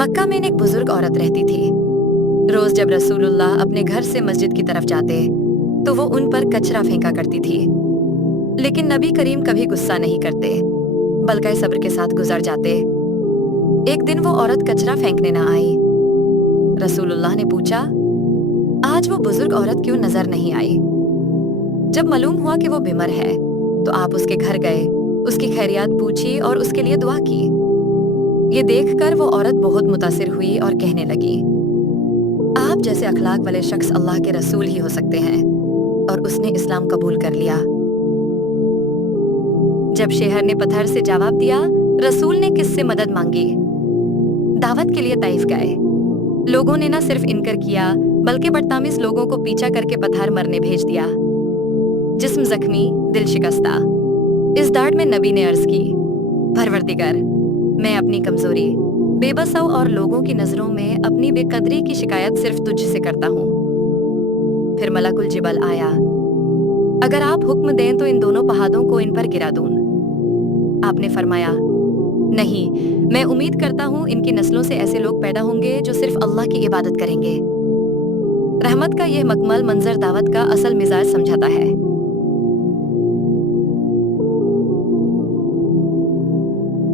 مکہ میں ایک بزرگ عورت رہتی تھی۔ روز جب رسولullah اپنے گھر سے مسجد کی طرف جاتے تو وہ ان پر کچرا پھینکا کرتی تھی، لیکن نبی کریم کبھی غصہ نہیں کرتے بلکہ صبر کے ساتھ گزر جاتے۔ ایک دن وہ عورت کچرا پھینکنے نہ آئی۔ رسولullah نے پوچھا، آج وہ بزرگ عورت کیوں نظر نہیں آئی؟ جب معلوم ہوا کہ وہ بیمار ہے تو آپ اس کے گھر گئے، اس کی خیریات پوچھی اور اس کے لیے دعا کی۔ یہ دیکھ کر وہ عورت بہت متاثر ہوئی اور کہنے لگی، آپ جیسے اخلاق والے شخص اللہ کے رسول ہی ہو سکتے ہیں، اور اس نے اسلام قبول کر لیا۔ جب شہر نے پتھر سے جواب دیا، رسول نے کس سے مدد مانگی؟ دعوت کے لیے طائف گئے۔ لوگوں نے نہ صرف انکار کیا بلکہ بدتمیز لوگوں کو پیچھا کر کے پتھر مرنے بھیج دیا۔ جسم زخمی، دل شکستہ۔ اس ڈاٹ میں نبی نے عرض کی، پروردگار، میں اپنی کمزوری، بے بساؤ اور لوگوں کی نظروں میں اپنی بے قدری کی شکایت صرف تجھ سے کرتا ہوں۔ پھر ملک الجبل آیا، اگر آپ حکم دیں تو ان دونوں پہاڑوں کو ان پر گرا دوں۔ آپ نے فرمایا، نہیں، میں امید کرتا ہوں ان کی نسلوں سے ایسے لوگ پیدا ہوں گے جو صرف اللہ کی عبادت کریں گے۔ رحمت کا یہ مکمل منظر دعوت کا اصل مزاج سمجھاتا ہے۔